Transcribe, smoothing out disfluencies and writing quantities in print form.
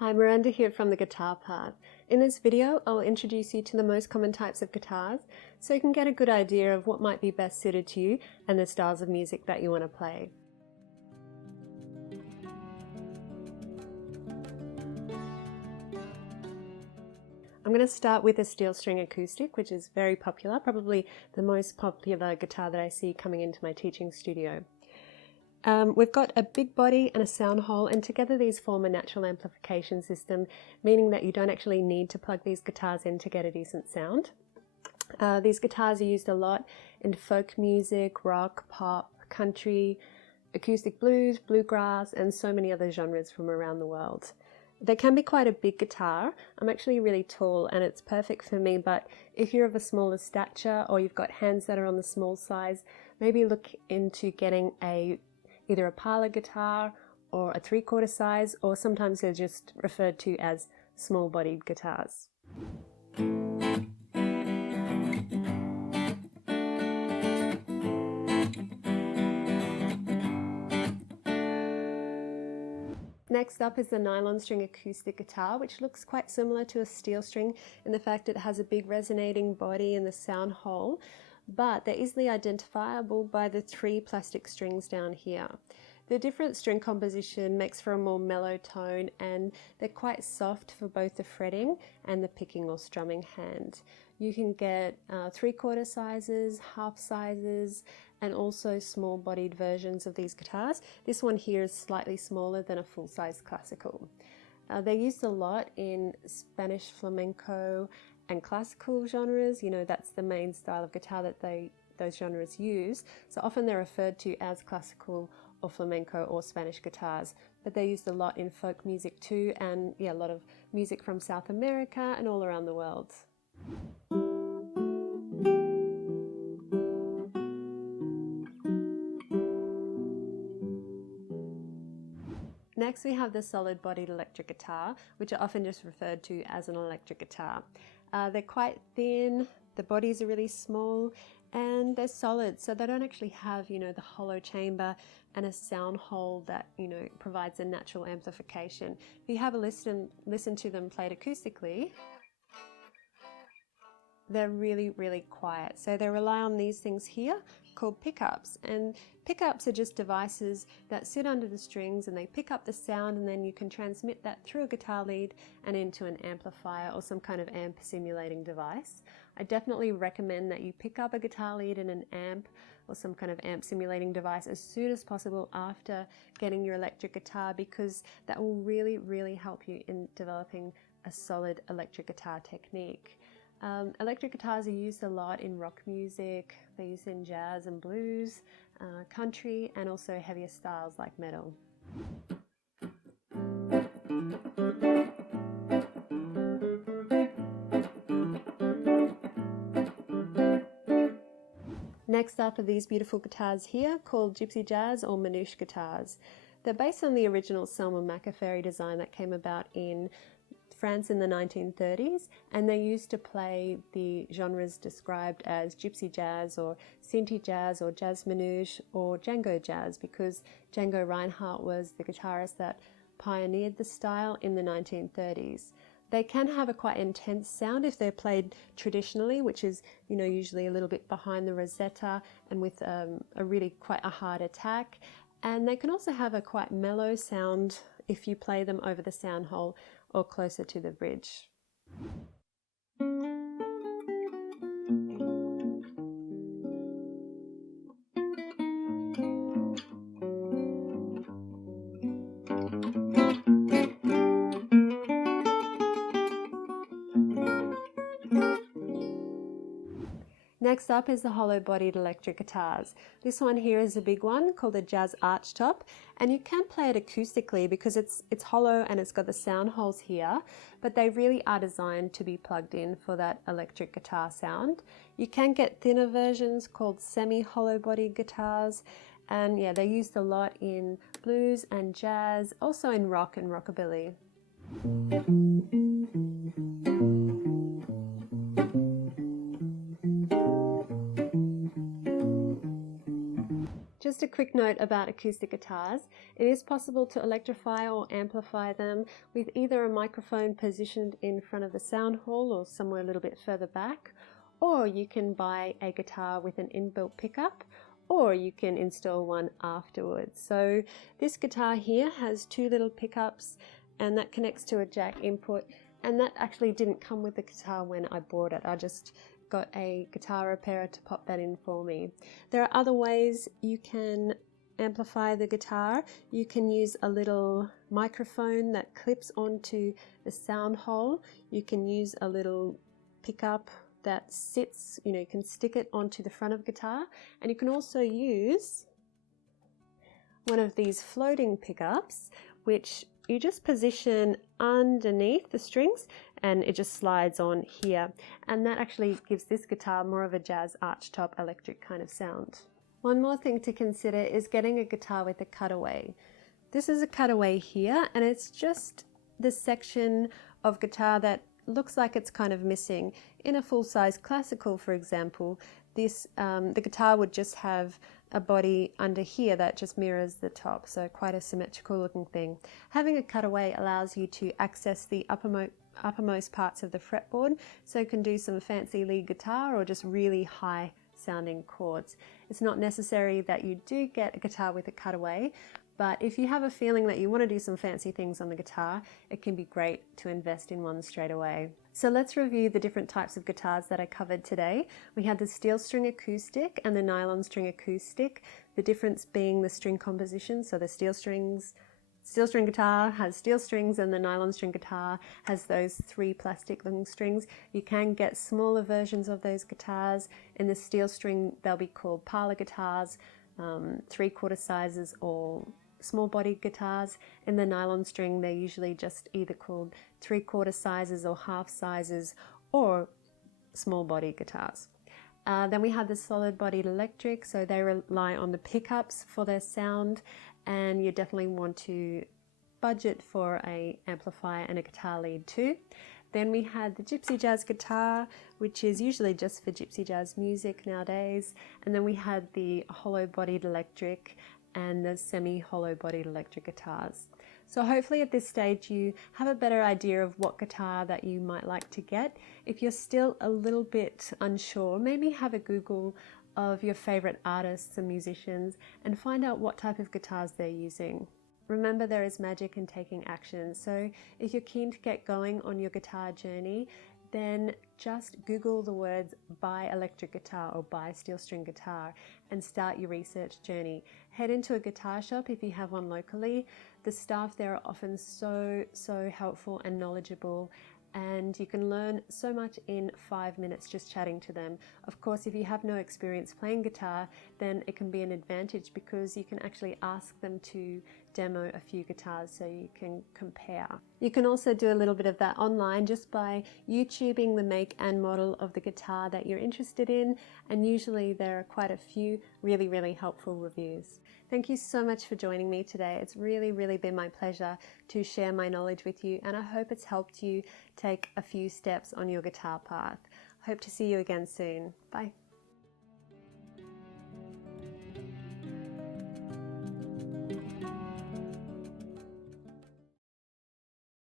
Hi, Miranda here from the Guitar Path. In this video, I'll introduce you to the most common types of guitars so you can get a good idea of what might be best suited to you and the styles of music that you want to play. I'm going to start with a steel string acoustic, which is very popular, probably the most popular guitar that I see coming into my teaching studio. We've got a big body and a sound hole, and together these form a natural amplification system, meaning that you don't actually need to plug these guitars in to get a decent sound. These guitars are used a lot in folk music, rock, pop, country, acoustic blues, bluegrass, and so many other genres from around the world. They can be quite a big guitar. I'm actually really tall and it's perfect for me, but if you're of a smaller stature or you've got hands that are on the small size, maybe look into getting either a parlor guitar or a 3/4 size, or sometimes they're just referred to as small-bodied guitars. Next up is the nylon string acoustic guitar, which looks quite similar to a steel string in the fact it has a big resonating body and the sound hole, but they're easily identifiable by the 3 plastic strings down here. The different string composition makes for a more mellow tone, and they're quite soft for both the fretting and the picking or strumming hand. You can get 3/4 sizes, half sizes, and also small bodied versions of these guitars. This one here is slightly smaller than a full-size classical. They're used a lot in Spanish flamenco and classical genres. You know, that's the main style of guitar that those genres use. So often they're referred to as classical or flamenco or Spanish guitars, but they're used a lot in folk music too, and a lot of music from South America and all around the world. Next we have the solid bodied electric guitar, which are often just referred to as an electric guitar. They're quite thin, the bodies are really small, and they're solid, so they don't actually have, the hollow chamber and a sound hole that, provides a natural amplification. If you have a listen to them played acoustically, they're really, really quiet. So they rely on these things here called pickups, and pickups are just devices that sit under the strings and they pick up the sound, and then you can transmit that through a guitar lead and into an amplifier or some kind of amp simulating device. I definitely recommend that you pick up a guitar lead and an amp or some kind of amp simulating device as soon as possible after getting your electric guitar, because that will really, really help you in developing a solid electric guitar technique. Electric guitars are used a lot in rock music, they're used in jazz and blues, country, and also heavier styles like metal. Next up are these beautiful guitars here called Gypsy jazz or manouche guitars. They're based on the original Selma Macaferi design that came about in France in the 1930s, and they used to play the genres described as gypsy jazz or Sinti jazz or jazz manouche or Django jazz, because Django Reinhardt was the guitarist that pioneered the style in the 1930s. They can have a quite intense sound if they're played traditionally, which is, usually a little bit behind the rosetta and with a really quite a hard attack. And they can also have a quite mellow sound if you play them over the sound hole or closer to the bridge. Next up is the hollow-bodied electric guitars. This one here is a big one called a Jazz Archtop, and you can play it acoustically because it's hollow and it's got the sound holes here, but they really are designed to be plugged in for that electric guitar sound. You can get thinner versions called semi-hollow bodied guitars, and they're used a lot in blues and jazz, also in rock and rockabilly. Just a quick note about acoustic guitars. It is possible to electrify or amplify them with either a microphone positioned in front of the sound hole or somewhere a little bit further back, or you can buy a guitar with an inbuilt pickup, or you can install one afterwards. So this guitar here has two little pickups, and that connects to a jack input, and that actually didn't come with the guitar when I bought it. I just got a guitar repairer to pop that in for me. There are other ways you can amplify the guitar. You can use a little microphone that clips onto the sound hole. You can use a little pickup that sits, you can stick it onto the front of the guitar, and you can also use one of these floating pickups, which you just position underneath the strings and it just slides on here, and that actually gives this guitar more of a jazz archtop electric kind of sound. One more thing to consider is getting a guitar with a cutaway. This is a cutaway here, and it's just the section of guitar that looks like it's kind of missing. In a full-size classical, for example, the guitar would just have a body under here that just mirrors the top, so quite a symmetrical looking thing. Having a cutaway allows you to access the uppermost parts of the fretboard, so you can do some fancy lead guitar or just really high sounding chords. It's not necessary that you do get a guitar with a cutaway, but if you have a feeling that you want to do some fancy things on the guitar, it can be great to invest in one straight away. So let's review the different types of guitars that I covered today. We had the steel string acoustic and the nylon string acoustic, the difference being the string composition. So the steel string guitar has steel strings, and the nylon string guitar has those three plastic looking strings. You can get smaller versions of those guitars. In the steel string, they'll be called parlor guitars, 3/4 sizes, or small bodied guitars. In the nylon string, they're usually just either called 3/4 sizes or half sizes, or small bodied guitars. Then we have the solid bodied electric, so they rely on the pickups for their sound, and you definitely want to budget for an amplifier and a guitar lead too. Then we had the Gypsy jazz guitar, which is usually just for gypsy jazz music nowadays. And then we had the hollow bodied electric and the semi-hollow bodied electric guitars. So hopefully at this stage you have a better idea of what guitar that you might like to get. If you're still a little bit unsure, maybe have a Google of your favorite artists and musicians and find out what type of guitars they're using. Remember, there is magic in taking action, so if you're keen to get going on your guitar journey, then just Google the words buy electric guitar or buy steel string guitar and start your research journey. Head into a guitar shop if you have one locally. The staff there are often so helpful and knowledgeable, and you can learn so much in 5 minutes just chatting to them. Of course, if you have no experience playing guitar, then it can be an advantage because you can actually ask them to demo a few guitars so you can compare. You can also do a little bit of that online just by YouTubing the make and model of the guitar that you're interested in, and usually there are quite a few really helpful reviews. Thank you so much for joining me today. It's really been my pleasure to share my knowledge with you, and I hope it's helped you take a few steps on your guitar path. Hope to see you again soon. Bye.